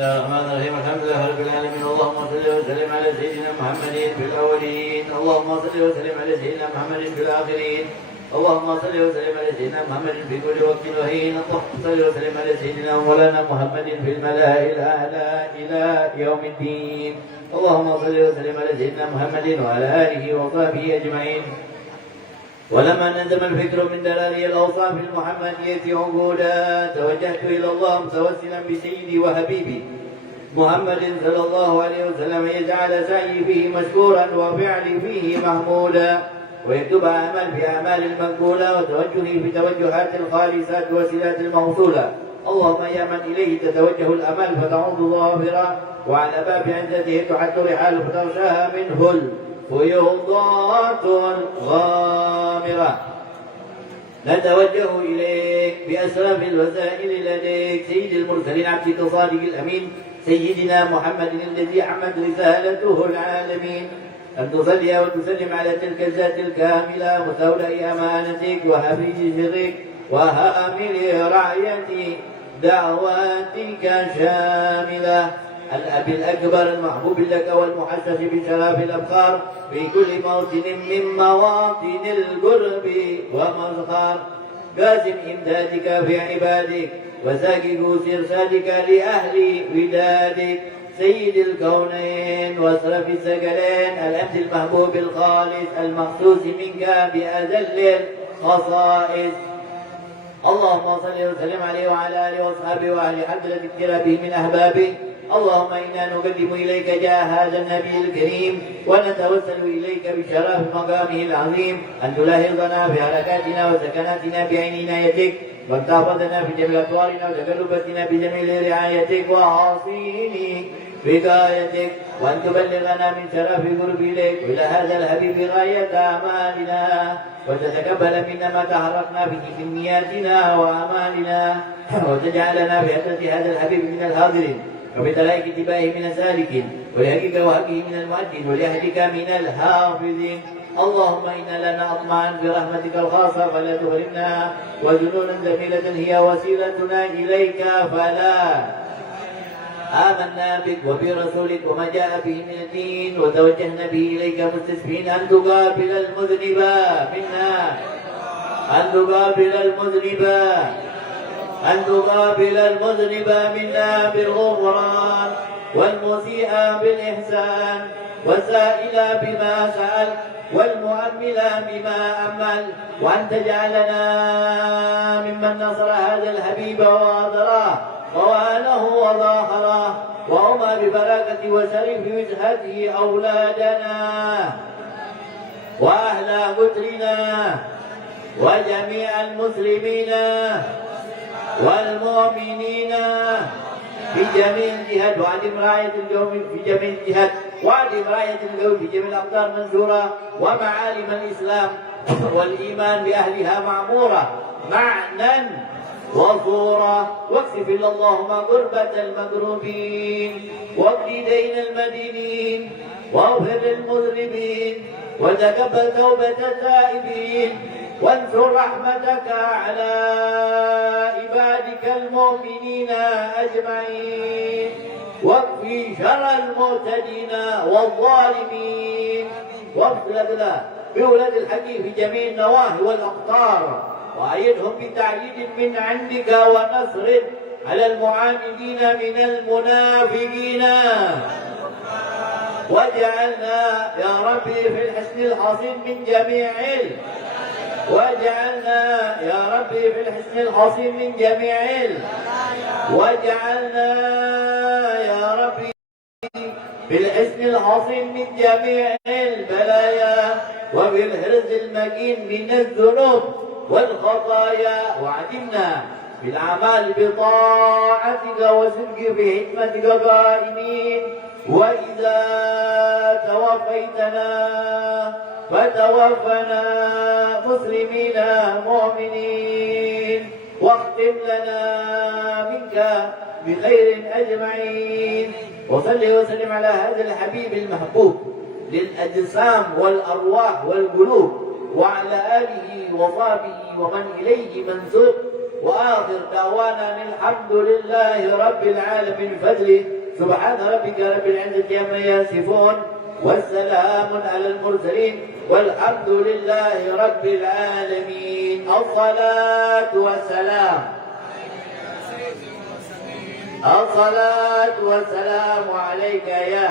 الله الرحمن الرحيم الحمد لله رب العالمين اللهم صل وسلم على سيدنا محمد في الأولين اللهم صل وسلم على سيدنا محمد في الآخرين اللهم صل وسلم على سيدنا محمد في كل وقت وحين اللهم صل وسلم على سيدنا مولانا محمد في الملأ الأعلى إلى يوم الدين اللهم صل وسلم على سيدنا محمد وعلى آله وصحبه أجمعين. ولما نزم الفكر من دلالي الأوصاف المحمدية عقودا توجهت إلى الله متوسلا بسيدي وحبيبي محمد صلى الله عليه وسلم يجعل سعي فيه مشكورا وفعلي فيه محمودا ويكتب أعمال في أعمال المقبولة وتوجهي في توجهات الخالصات وسيلات الموصولة. اللهم يا من إليه تتوجه الأمل فتعود ظافرا وعلى باب عزته تحت رحال فتغشاها منه الفيوضات الغامرة. نتوجه إليك بأسرف الوسائل لديك سيد المرسلين عبدك الصادق الأمين سيدنا محمد الذي عمت رسالته العالمين أن تصلي وتسلم على تلك الذات الكاملة مستودع أمانتك وحفيظ سرك وهامل رعية دعواتك شاملة الأب الأكبر المحبوب لك والمحسس بشراب الأبخار في كل موطن من مواطن القرب ومزخار قاسم إمدادك في عبادك وساقق سرسالك لأهل ودادك سيد الكونين وأسرف الثقلين الأمد المحبوب الخالص المخصوص منك بأذل الخصائص. اللهم صل وسلم عليه وعلى آله وأصحابه وأهل حضرة اقترابه من أحبابه. اللهم إنا نقدم إليك جاه هذا النبي الكريم ونتوسل إليك بشرف مقامه العظيم أن تلاحظنا في حركاتنا وسكناتنا بعين عنايتك وأن تحفظنا في جميع أطوارنا وتقلباتنا بجميل رعايتك وحصين وقايتك وأن تبلغنا من شرف قرب إليك وإلى هذا الحبيب غاية أعمالنا وتتقبل منا ما تحركنا به من نياتنا وأعمالنا وتجعلنا في حضرة هذا الحبيب من الحاضرين وبتلائك اتباعه من السالكين ولهديك وهديه من المؤدين ولهديك من الحافظين. اللهم إنا لنا أطمعا برحمتك الخاصة فلا تغرمنا وجنونا جميلة هي وسيلتنا إليك فلا آمنا بك وبرسولك وما جاء به من الدين وتوجهنا به إليك مستشفين أن تقابل المذنب منا أن تقابل المذنب منا بالغفران والمسيء بالإحسان والسائل بما سأل والمؤمل بما أمل وأن تجعلنا ممن نصر هذا الحبيب وآذره ووالاه وظاهره وأمى ببركة وشرف وجهته أولادنا وأهل قدرنا وجميع المسلمين والمؤمنين في جميع الجهات وعدم رعاية القوم في جميع الجهات وعدم رعاية القوم في جميع الأقطار منشورة ومعالم الإسلام والإيمان بأهلها معمورة معنى وصورة واكشف اللهم قربة المكروبين واقض دين المدينين واغفر للمذنبين وتقبل توبة التائبين وانشر رحمتك على عبادك المؤمنين أجمعين واكفي شر المعتدين والظالمين واغفر لنا بولاد الحكيم في جميع النواحي والأقطار وأيدهم بتعييد من عندك ونصر على المعاندين من المنافقين واجعلنا يا ربي في الحسن الحصين من جميع واجعلنا يا ربي في الحسن الحصين من جميع واجعلنا يا ربي بالحسن الحصين من جميع البلايا وبالحرز المكين من الذنوب والخطايا وعدمنا بالأعمال بطاعتك وصدق بحكمتك قائمين وإذا توفيتنا فتوفنا مسلمين مؤمنين واختم لنا منك بخير أجمعين. وصل وسلم على هذا الحبيب المحبوب للأجسام والأرواح والقلوب وعلى آله وصحبه ومن إليه منسوب وآخر دعوانا الحمد لله رب العالمين بفضله. سبحان ربك رب العزة عما يصفون والسلام على المرسلين والحمد لله رب العالمين. الصلاة والسلام الصلاة والسلام عليك يا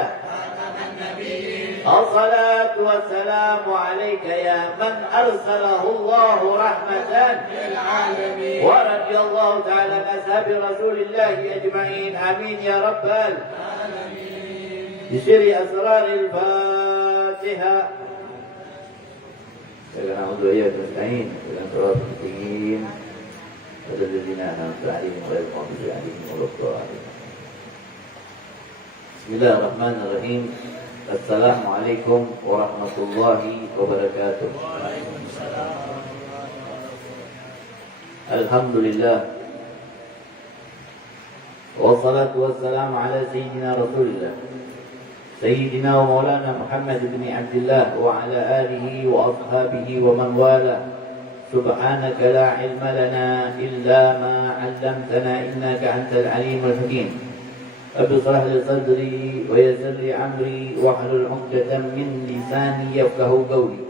الصلاة والسلام عليك يا من أرسله الله رحمة للعالمين ورضي الله تعالى عن أصحاب رسول الله أجمعين. آمين يا رب العالمين. بسر أسرار الفاتحة. نعوذ بالله نستعين dengan صراط المستقيم الذين أنعمت عليهم غير المغضوب عليهم ولا الضالين. بسم الله الرحمن الرحيم. Assalamualaikum warahmatullahi wabarakatuh. Alhamdulillah. Wassalatu wassalamu ala sayyidina Rasulillah Sayyidina wa maulana Muhammad ibn Abdullah wa ala alihi wa ashabihi wa man wala. Subhanaka la ilma lana illa ma 'allamtana innaka antal alimul hakim. Rabbi shrah li sadri wa yassir li amri wahlul 'uqdatam min lisani yafqahu qawli.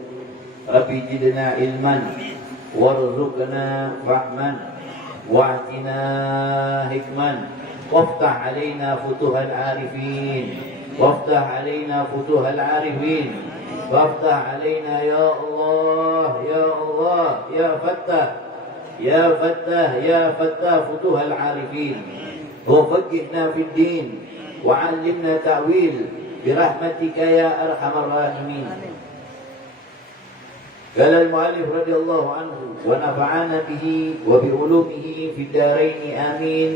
Rabbi zidna ilman warzuqna fahman wa'tina hikman waftah 'alaina futuhal 'arifin waftah 'alaina futuhal 'arifin waftah 'alaina ya Allah ya Allah ya Fattah ya Fattah ya Fattah futuhal 'arifin. وفقهنا في الدين وعلمنا تأويل برحمتك يا أرحم الراحمين. قال المؤلف رضي الله عنه ونفعنا به وبعلومه في الدارين آمين.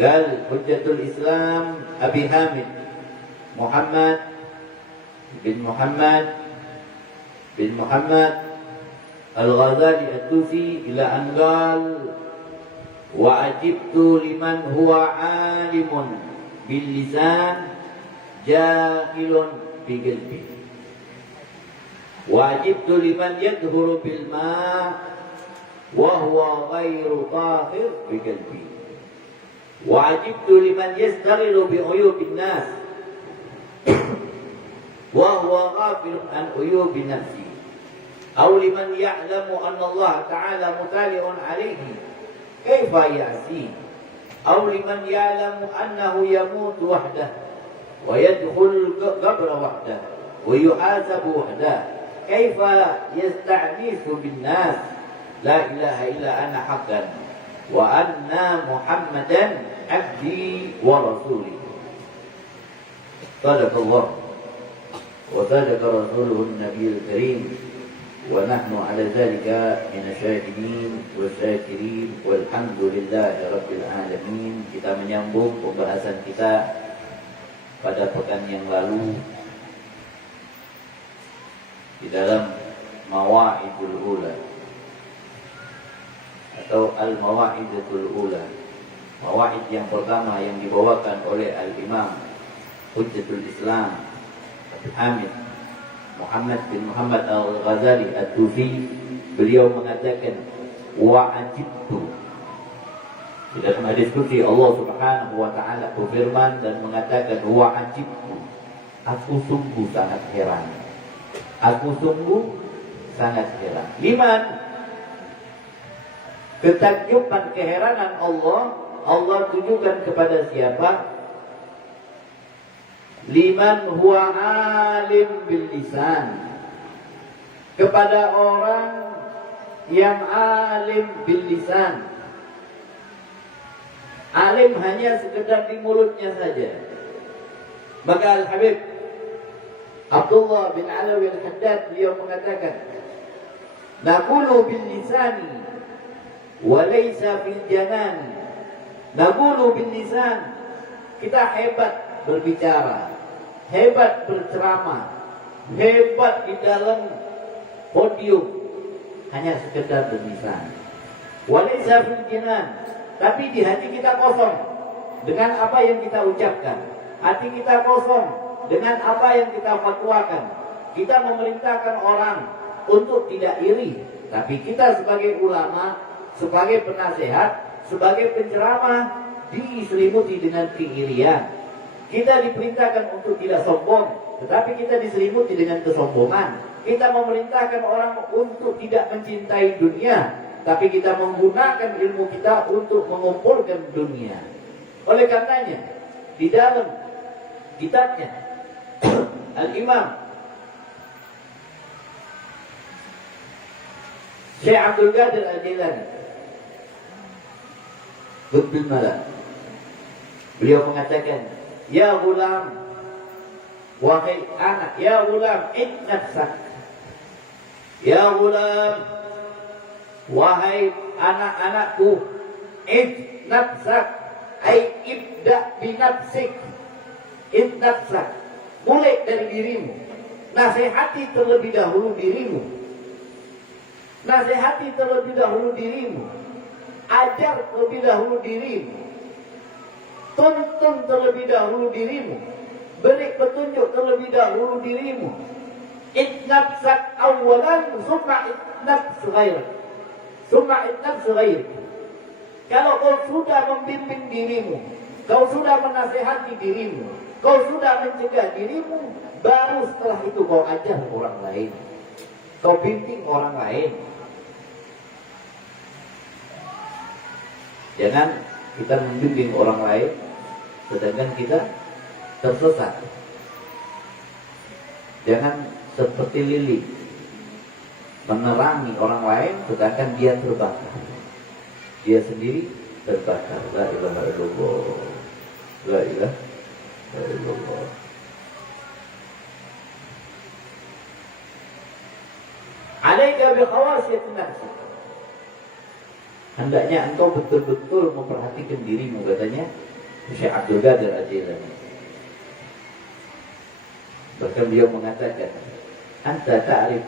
قال حجة الإسلام أبي حامد محمد بن محمد الغزالي التوسي إلى أن قال وعجبت لمن هو عالم باللسان جاهل بقلبه وعجبت لمن يدهر بالماء وهو غير طاهر بقلبه وعجبت لمن يستغل بعيوب الناس وهو غافل عن عيوب نفسه أو لمن يعلم أن الله تعالى مطلع عليه كيف يأسيه أو لمن يعلم أنه يموت وحده ويدخل القبر وحده ويحاسب وحده كيف يستعنيس بالناس لا إله إلا أنا حقا وأن محمدا عبدي ورسولي. صدق الله وصدق رسوله النبي الكريم ونحن على ذلك من الشاهدين والشاكرين walhamdulillah rabbil alamin. Kita menyambung pembahasan kita pada pekan yang lalu di dalam Mawa'idul Ula atau Al-Mawa'idatul Ula. Mawa'id yang pertama yang dibawakan oleh Al-Imam Hujjatul Islam Abu Hamid Muhammad bin Muhammad Al-Ghazali At-Tufi. Beliau mengatakan wa'ajibtu. Di dalam hadis qudsi Allah Subhanahu wa taala berfirman dan mengatakan wa'ajibtu. Aku sungguh sangat heran. Aku sungguh sangat heran. Liman? Ketakjuban keheranan Allah tujukan kepada siapa? Liman huwa alim bil lisan, kepada orang yang alim bil lisan. Alim hanya sekedar di mulutnya saja. Maka Al-Habib Abdullah bin Alawi Al-Haddad beliau mengatakan naqulu bil lisani wa laysa fil janan. Naqulu bil lisan, kita hebat berbicara, hebat berceramah, hebat di dalam podium, hanya sekedar berlisan. Walaysa fil jinan, tapi di hati kita kosong dengan apa yang kita ucapkan. Hati kita kosong dengan apa yang kita fatwakan. Kita memerintahkan orang untuk tidak iri, tapi kita sebagai ulama sebagai penasehat, sebagai penceramah, diselimuti dengan keirian. Kita diperintahkan untuk tidak sombong, tetapi kita diselimuti dengan kesombongan. Kita memerintahkan orang untuk tidak mencintai dunia, tapi kita menggunakan ilmu kita untuk mengumpulkan dunia. Oleh karenanya, di dalam kitabnya Al-Imam Syekh Abdul Qadir Al-Jilani Qutbul Malam, beliau mengatakan, ya gulam, wahai anak, ya gulam, nafsak. Ya gulam, wahai anak-anakku, nafsak, ay ibda binafsik. Nafsak, mulai dari dirimu. Nasihati terlebih dahulu dirimu. Nasihati terlebih dahulu dirimu. Ajar terlebih dahulu dirimu. Tuntun terlebih dahulu dirimu. Beri petunjuk terlebih dahulu dirimu. Nafsak awalan, summa nafs ghairak. Summa nafs ghairak. Kalau kau sudah membimbing dirimu, kau sudah menasihati dirimu, kau sudah mencegah dirimu, baru setelah itu kau ajar orang lain. Kau bimbing orang lain. Jangan kita membimbing orang lain sedangkan kita tersesat. Jangan seperti lilin menerangi orang lain sedangkan dia terbakar. Dia sendiri terbakar. La ilaha illallah. La ilaha illallah. Alaika bi khawasiyat nafsi. Hendaknya engkau betul-betul memperhatikan dirimu, katanya Syekh Abdul Qadir Al-Jilani. Bahkan beliau mengatakan, anta ta'rif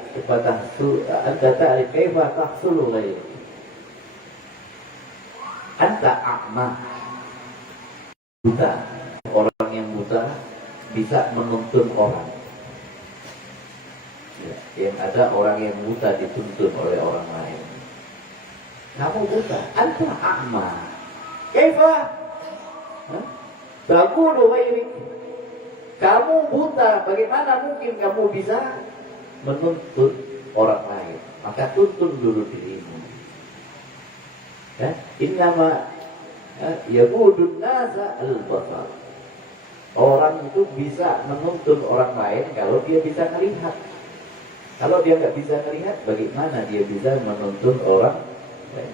kaifa tahsulu ghairi. Anta a'ma. Buta. Orang yang buta bisa menuntun orang. Ya, yang ada orang yang buta dituntun oleh orang lain. Kamu buta, anta a'ma. Kaifa? Taqulu ghairik. Kamu buta, bagaimana mungkin kamu bisa menuntun orang lain? Maka tuntun dulu dirimu. Ya, innama yaqudun nasa al-basar. Orang itu bisa menuntun orang lain kalau dia bisa melihat. Kalau dia nggak bisa melihat, bagaimana dia bisa menuntun orang lain?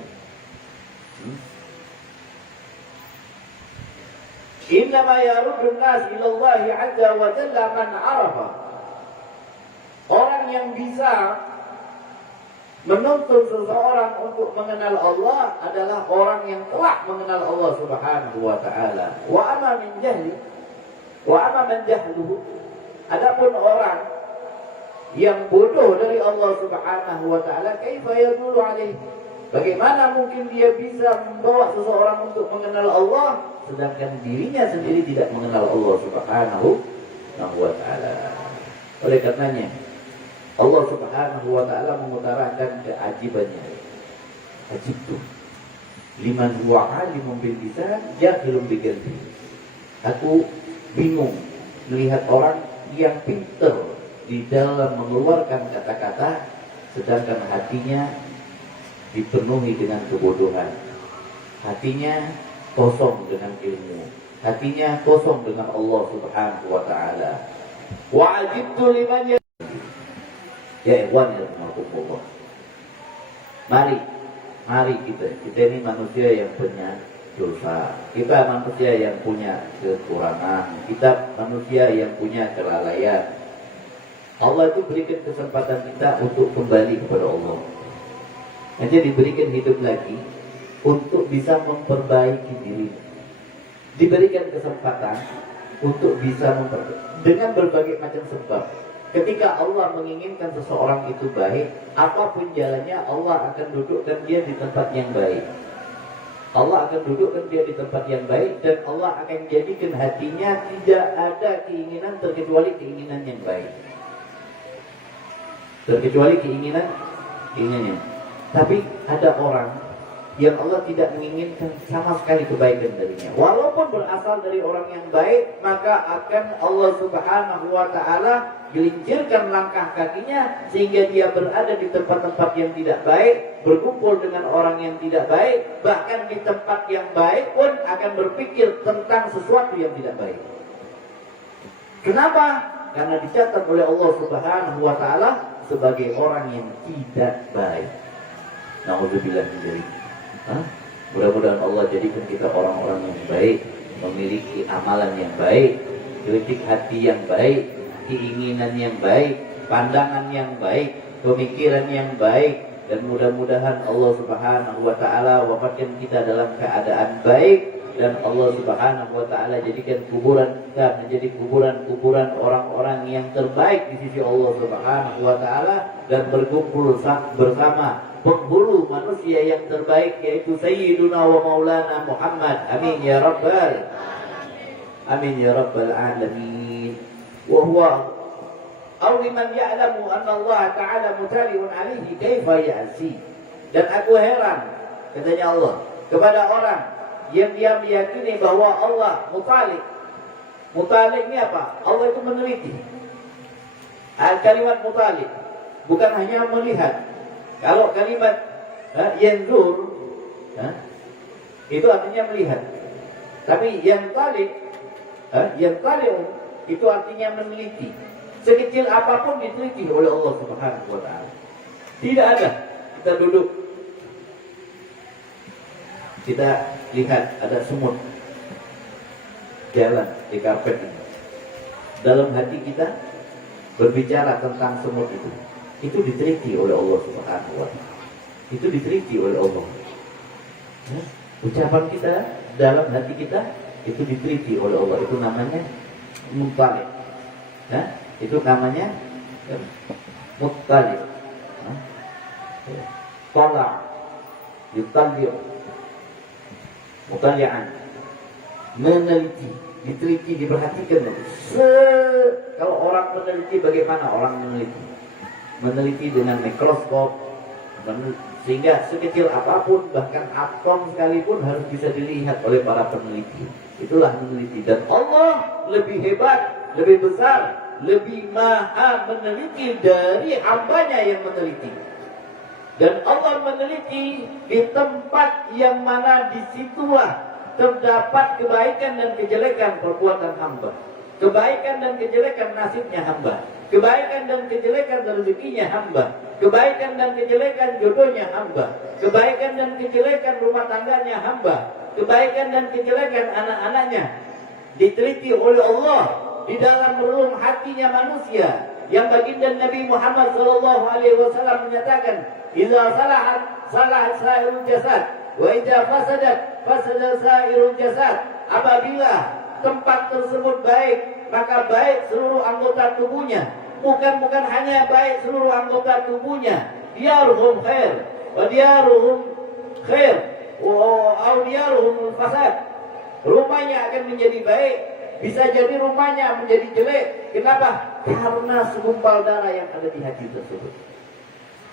Innama yarudun nas ila Allah azza wa jalla man arafa. Orang yang bisa menuntun seseorang untuk mengenal Allah adalah orang yang telah mengenal Allah Subhanahu wa taala. Wa amma min jahli wa amma man jahluhu. Adapun orang yang bodoh dari Allah Subhanahu wa taala, kaifa yadullu alaihi? Bagaimana mungkin dia bisa membawa seseorang untuk mengenal Allah sedangkan dirinya sendiri tidak mengenal Allah Subhanahu wa taala. Oleh karenanya Allah Subhanahu wa taala mengutarakan keajibannya. Ajib tu liman huwa alimun bil lisan jahilun bil qalbi. Aku bingung melihat orang yang pintar di dalam mengeluarkan kata-kata sedangkan hatinya dipenuhi dengan kebodohan. Hatinya kosong dengan ilmu. Hatinya kosong dengan Allah Subhanahu wa taala. Wa ajibtu liman ya ikhwan ya rahmatullah. Mari kita ini manusia yang punya dosa. Kita manusia yang punya kekurangan. Kita manusia yang punya kelalaian. Allah itu berikan kesempatan kita untuk kembali kepada Allah. Hanya diberikan hidup lagi untuk bisa memperbaiki diri. Diberikan kesempatan untuk bisa dengan berbagai macam sebab. Ketika Allah menginginkan seseorang itu baik, apapun jalannya Allah akan dudukkan dia di tempat yang baik. Allah akan dudukkan dia di tempat yang baik dan Allah akan jadikan hatinya tidak ada keinginan terkecuali keinginan yang baik. Terkecuali keinginannya. Tapi ada orang yang Allah tidak menginginkan sama sekali kebaikan darinya. Walaupun berasal dari orang yang baik, maka akan Allah Subhanahu wa Ta'ala gelincirkan langkah kakinya sehingga dia berada di tempat-tempat yang tidak baik, berkumpul dengan orang yang tidak baik, bahkan di tempat yang baik pun akan berpikir tentang sesuatu yang tidak baik. Kenapa? Karena dicatat oleh Allah Subhanahu wa Ta'ala sebagai orang yang tidak baik. Na'udzubillah min dzalik. Mudah-mudahan Allah jadikan kita orang-orang yang baik, memiliki amalan yang baik, kritik hati yang baik, keinginan yang baik, pandangan yang baik, pemikiran yang baik, dan mudah-mudahan Allah Subhanahu wa Ta'ala wafatkan kita dalam keadaan baik, dan Allah Subhanahu wa Ta'ala jadikan kuburan kita menjadi kuburan-kuburan orang-orang yang terbaik di sisi Allah Subhanahu wa Ta'ala, dan berkumpul bersama penghulu manusia yang terbaik, yaitu Sayyiduna wa Maulana Muhammad. Amin ya Rabbal Amin ya Rabbal Alamin. Wa huwa aw liman ya'lamu anna Allah Ta'ala mutali'un alaihi kaifa ya'si. Dan aku heran, katanya Allah, kepada orang yang dia meyakini bahwa Allah mutali'. Mutali' ini apa? Allah itu meneliti. Kalimat mutali' bukan hanya melihat. Kalau kalimat yanzur itu artinya melihat. Tapi yang tali itu artinya meneliti. Sekecil apapun diteliti oleh Allah Subhanahu wa Ta'ala. Tidak ada kita duduk, kita lihat ada semut jalan di karpet ini. Dalam hati kita berbicara tentang semut itu diteliti oleh Allah Subhanahu wa Ta'ala. Itu diteliti oleh Allah. Ucapan kita dalam hati kita itu diteliti oleh Allah. Itu namanya muttali'. Itu namanya muttali'. Tala' yutalli'. Muttali'an. Meneliti, diteliti, diperhatikan. Kalau orang meneliti, bagaimana orang meneliti? Meneliti dengan mikroskop, sehingga sekecil apapun, bahkan atom sekalipun harus bisa dilihat oleh para peneliti. Itulah meneliti. Dan Allah lebih hebat, lebih besar, lebih maha meneliti dari hambanya yang meneliti. Dan Allah meneliti di tempat yang mana disitulah terdapat kebaikan dan kejelekan perbuatan hamba, kebaikan dan kejelekan nasibnya hamba, kebaikan dan kejelekan rezekinya hamba, kebaikan dan kejelekan jodohnya hamba, kebaikan dan kejelekan rumah tangganya hamba, kebaikan dan kejelekan anak-anaknya diteliti oleh Allah di dalam relung hatinya manusia. Yang baginda Nabi Muhammad SAW menyatakan, "Idza salahat sa'irul jasad, wa idza fasada sa'irul jasad." Apabila tempat tersebut baik, maka baik seluruh anggota tubuhnya. Bukan hanya baik seluruh anggota tubuhnya. Diyaruhum khair, wa diyaruhum khair, wa diyaruhum fasad. Rumahnya akan menjadi baik, bisa jadi rumahnya menjadi jelek. Kenapa? Karena segumpal darah yang ada di hati tersebut.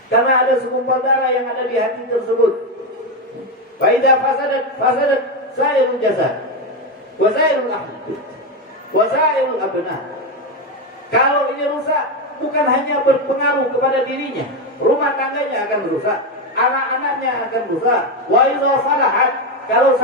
Karena ada segumpal darah yang ada di hati tersebut. Fa idza fasadat sa'irul jasad wa sa'irul ahli wa sa'irul abna. Kalau ini rusak, bukan hanya berpengaruh kepada dirinya, rumah tangganya akan rusak, anak-anaknya akan rusak. Wa idza salahat, kalau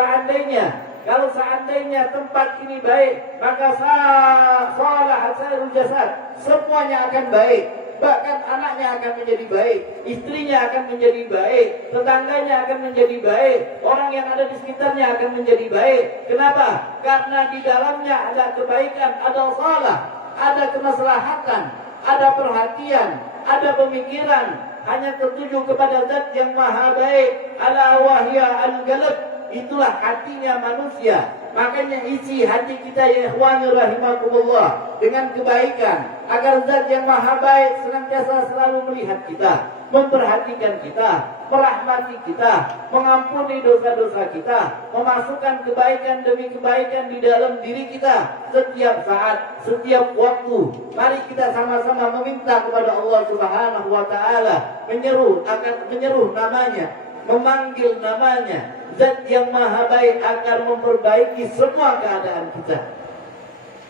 seandainya tempat ini baik, maka salahat sa'irul jasad, semuanya akan baik. Bahkan anaknya akan menjadi baik, istrinya akan menjadi baik, tetangganya akan menjadi baik, orang yang ada di sekitarnya akan menjadi baik. Kenapa? Karena di dalamnya ada kebaikan, ada salah, ada kemaslahatan, ada perhatian, ada pemikiran, hanya tertuju kepada zat yang maha baik. Ala wahya al-qalb, itulah hatinya manusia. Makanya isi hati kita ya ikhwani rahimakumullah dengan kebaikan, agar zat yang maha baik senantiasa selalu melihat kita, memperhatikan kita, merahmati kita, mengampuni dosa-dosa kita, memasukkan kebaikan demi kebaikan di dalam diri kita setiap saat, setiap waktu. Mari kita sama-sama meminta kepada Allah Subhanahu wa Ta'ala, menyeru namanya, memanggil namanya. Zat yang maha baik akan memperbaiki semua keadaan kita,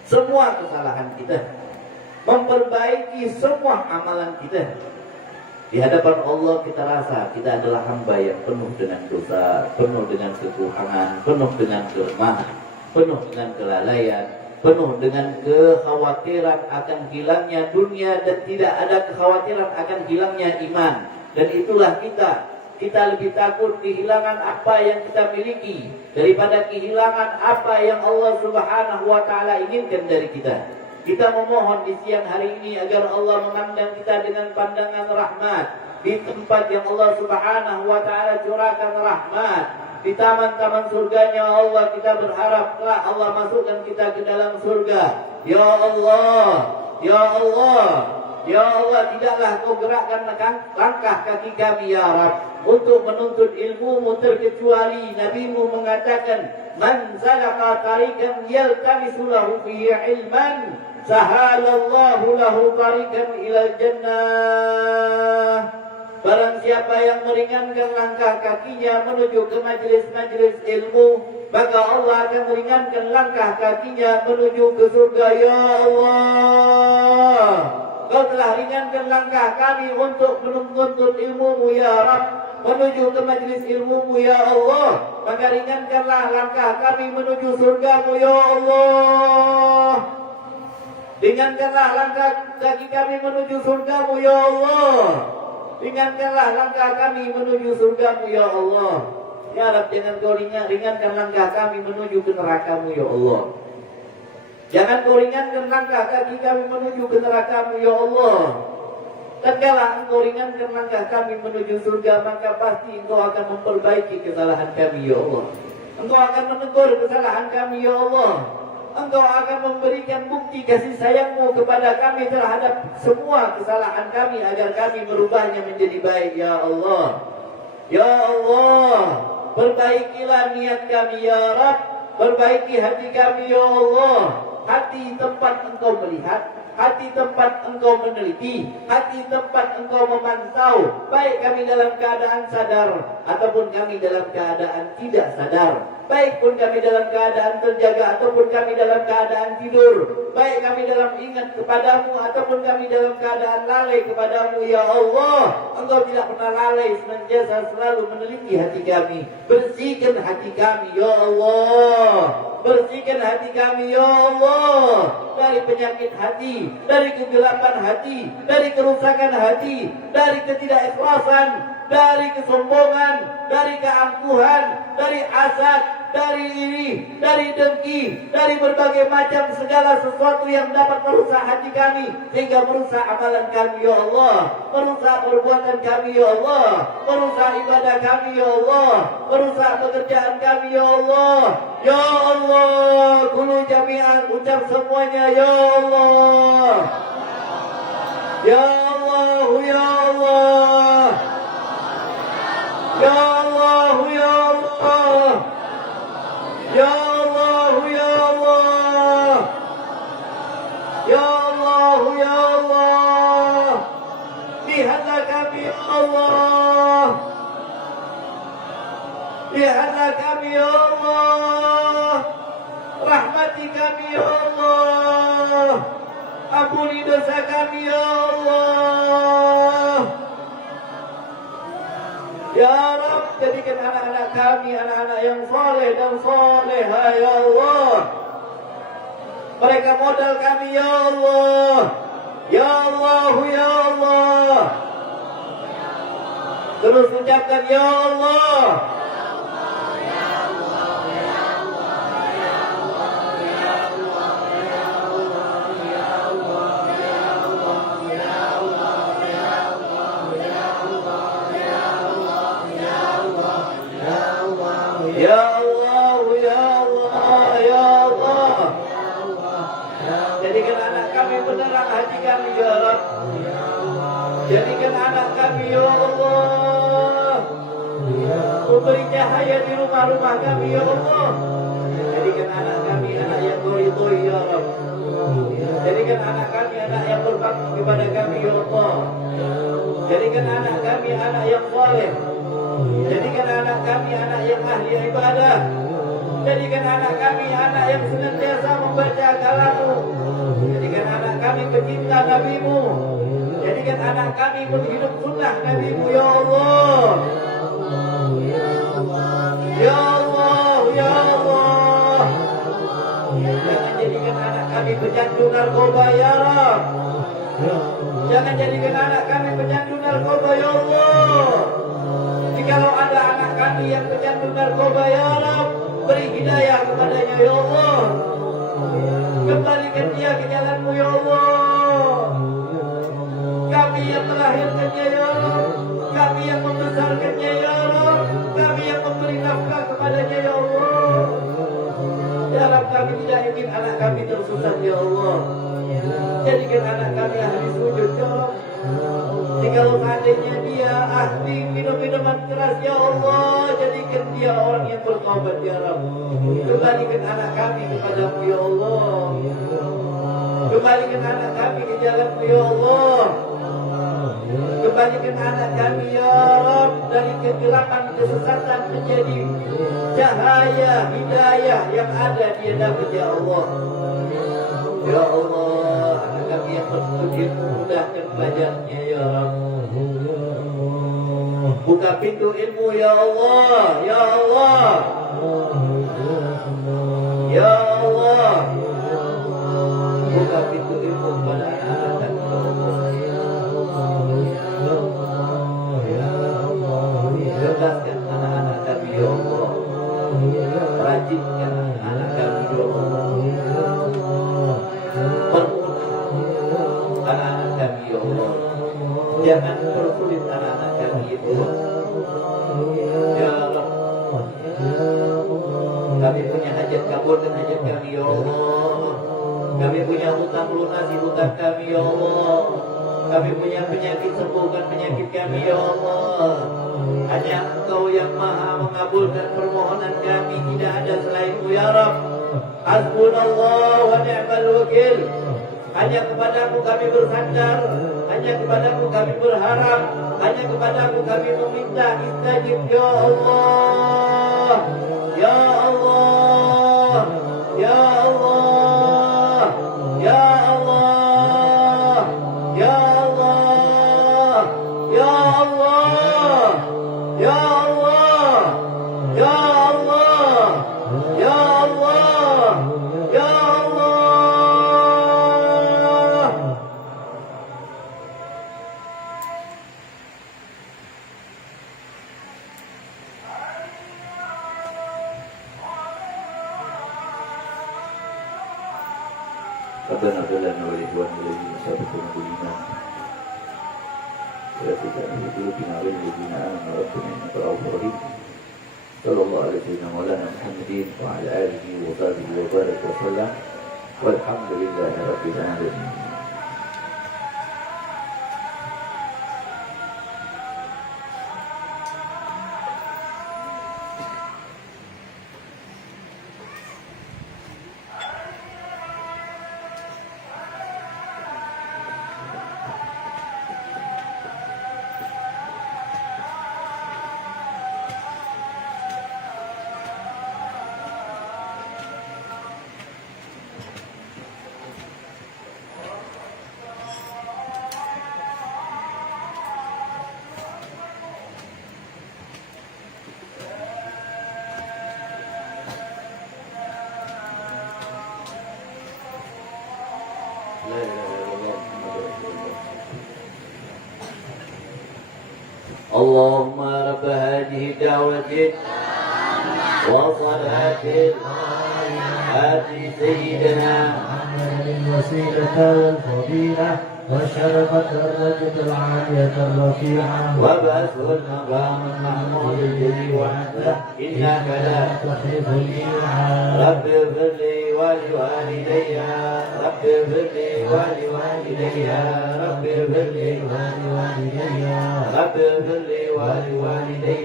semua kesalahan kita, memperbaiki semua amalan kita. Di hadapan Allah kita rasa kita adalah hamba yang penuh dengan dosa, penuh dengan kekurangan, penuh dengan kelemahan, penuh dengan kelalaian, penuh dengan kekhawatiran akan hilangnya dunia, dan tidak ada kekhawatiran akan hilangnya iman. Dan itulah kita lebih takut kehilangan apa yang kita miliki daripada kehilangan apa yang Allah Subhanahu wa taala inginkan dari kita. Kita memohon di siang hari ini agar Allah memandang kita dengan pandangan rahmat di tempat yang Allah Subhanahu wa taala curahkan rahmat. Di taman-taman surganya Allah, kita berharap telah Allah masukkan kita ke dalam surga. Ya Allah, ya Allah, ya Allah, tidaklah kau gerakkan langkah kaki kami ya Rabb untuk menuntut ilmu-Mu, terkecuali Nabi-Mu mengatakan, man salaka tariqan yaltamisu lahu fihi ilman sahalallahu lahu tariqan ilal jannah. Barang siapa yang meringankan langkah kakinya menuju ke majelis-majelis ilmu, maka Allah akan meringankan langkah kakinya menuju ke surga. Ya Allah, Kau telah ringankan langkah kami untuk menuntut ilmu-Mu ya Rabb, menuju ke majelis ilmu-Mu ya Allah, maka ringankanlah langkah kami menuju surga-Mu ya Allah. Ringankanlah langkah kaki kami menuju surga-Mu ya Allah. Ringankanlah langkah kami menuju surga-Mu ya Allah. Ya Rabb, jangan Kau ringankan langkah kami menuju ke neraka-Mu ya Allah. Jangan Kau ringankan langkah kaki kami menuju ke neraka-Mu ya Allah. Tatkala Engkau ringankan langkah kami menuju surga, maka pasti Engkau akan memperbaiki kesalahan kami ya Allah. Engkau akan menegur kesalahan kami ya Allah. Engkau akan memberikan bukti kasih sayang-Mu kepada kami terhadap semua kesalahan kami, agar kami merubahnya menjadi baik ya Allah. Ya Allah, perbaikilah niat kami ya Rabb, perbaiki hati kami ya Allah. Hati tempat Engkau melihat, hati tempat Engkau meneliti, hati tempat Engkau memantau, baik kami dalam keadaan sadar ataupun kami dalam keadaan tidak sadar, baik pun kami dalam keadaan terjaga ataupun kami dalam keadaan tidur, baik kami dalam ingat kepadamu ataupun kami dalam keadaan lalai kepadamu ya Allah. Engkau tidak pernah lalai, senantiasa selalu meneliti hati kami. Bersihkan hati kami ya Allah, bersihkan hati kami ya Allah dari penyakit hati, dari kegelapan hati, dari kerusakan hati, dari ketidakikhlasan, dari kesombongan, dari keangkuhan, dari hasad, dari iri, dari dengki, dari berbagai macam segala sesuatu yang dapat merusak hati kami, sehingga merusak amalan kami ya Allah, merusak perbuatan kami ya Allah, merusak ibadah kami ya Allah, merusak pekerjaan kami ya Allah. Ya Allah, kulu jami'an, ucap semuanya ya Allah. Ya Allah, ya Allah. Ya Allah, ya Allah. Ya Allah, ya Allah. Ya Allah, ya Allah. Lihatlah kami ya Allah. Lihatlah kami ya Allah. Rahmati kami ya Allah. Ampuni dosa kami ya Allah. Ya Rabb, jadikan anak-anak kami anak-anak yang soleh dan soleha ya Allah. Mereka modal kami ya Allah. Ya Allah, ya Allah. Terus ucapkan ya Allah. Ya Allah, ya Allah, ya Allah. Jadikan anak kami penerang hati kami ya Rabb. Jadikan anak kami ya Allah memberi cahaya di rumah-rumah kami ya Allah. Jadikan anak kami anak yang ridhoi ya Rabb. Jadikan anak kami anak yang berbakti kepada kami ya Allah. Jadikan anak kami anak yang saleh. Jadikan anak kami anak yang ahli ibadah. Jadikan anak kami anak yang senantiasa membaca kalam-Mu. Jadikan anak kami pecinta Nabi-Mu. Jadikan anak kami menghidup sunnah Nabi-Mu, ya Allah. Ya Allah, ya Allah. Jangan jadikan anak kami pecandu narkoba, ya Rabb. Jangan jadikan anak kami pecandu narkoba, ya Allah. Jikalau ada anak kami yang pecandu narkoba, ya Rabb, beri hidayah kepadanya, ya Allah. Kembalikan dia ke jalan-Mu, ya Allah. Kami yang melahirkannya, ya Rabb. Kami yang membesarkannya, ya Rabb. Kami yang memberi nafkah kepadanya, ya Allah. Ya Rabb, kami tidak ingin anak kami tersesat, ya Allah. Jadikan anak kami ahli sujud, ya Rabb. Jikalau seandainya dia ahli minum-minuman keras, ya Allah, jadikan dia orang yang bertobat, ya Rabb. Kembalikan anak kami kepada-Mu, ya Allah. Kembalikan anak kami ke jalan-Mu, ya Allah. Kembalikan anak kami, ya Rabb, dari kegelapan kesesatan menjadi cahaya hidayah yang ada di hadapan, ya Allah. Ya Allah, anak kami yang bertujuan mudahkan belajarnya, ya Rabb. Buka pintu ilmu, ya Allah, ya Allah. Ya Allah, buka pintu ilmu kepada anak-anak kami, ya Allah. Bebaskan anak-anak kami, ya Allah. Rajinkan anak kami, ya Allah. Anak-anak kami, ya Allah. Jangan persulit anak-anak kami itu, ya Allah. Kami punya hajat, kabulkan hajat kami, ya Allah. Kami punya hutang, lunasi hutang kami, ya Allah. Kami punya penyakit, sembuhkan penyakit kami, ya Allah. Hanya Engkau yang maha mengabulkan permohonan kami, tidak ada selain-Mu, ya Rabb. Hasbunallah wa ni'mal wakil. Hanya kepada-Mu kami bersandar, hanya kepada-Mu kami berharap, hanya kepada-Mu kami meminta. Istajib, ya Allah, ya Allah, ya Allah, ya Allah, ya Allah, ya Allah, ya Allah, ya Allah, ya Allah, ya Allah. ربنا اغفر لنا ولإخواننا الذين سبقونا بالإيمان ولا تجعل في قلوبنا غير الذين آمنوا ربنا إنك رؤوف رحيم. صلى الله على سيدنا مولانا محمد وعلى آله وصحبه وبارك وسلم والحمد لله رب العالمين. اللهم رب هذه الدعوة وصلاة آت سيدنا محمد الوسيلة والفضيلة وشرفت الرجل العالية الرفيعة وبعثه المقام المحمود الذي وعده إنك لا تخلف الميعاد. رب اغفر لي ولوالدي، رب اغفر لي ولوالدي، رب اغفر لي ولوالدي رب اغفر لي ولوالدي،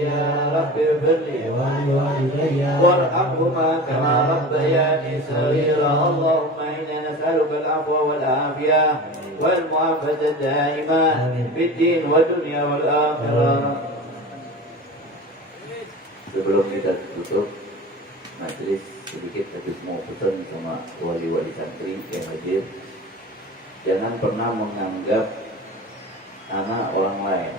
رب اغفر لي ولوالدي وارحمهما كما ربياني صغيرا. اللهم إنا نسألك العفو والعافية والمعافاة الدائمة في الدين والدنيا والآخرة. Sebelum kita tutup majelis, sedikit tapi mau pesan sama wali-wali santri yang hadir. Jangan pernah menganggap anak orang lain.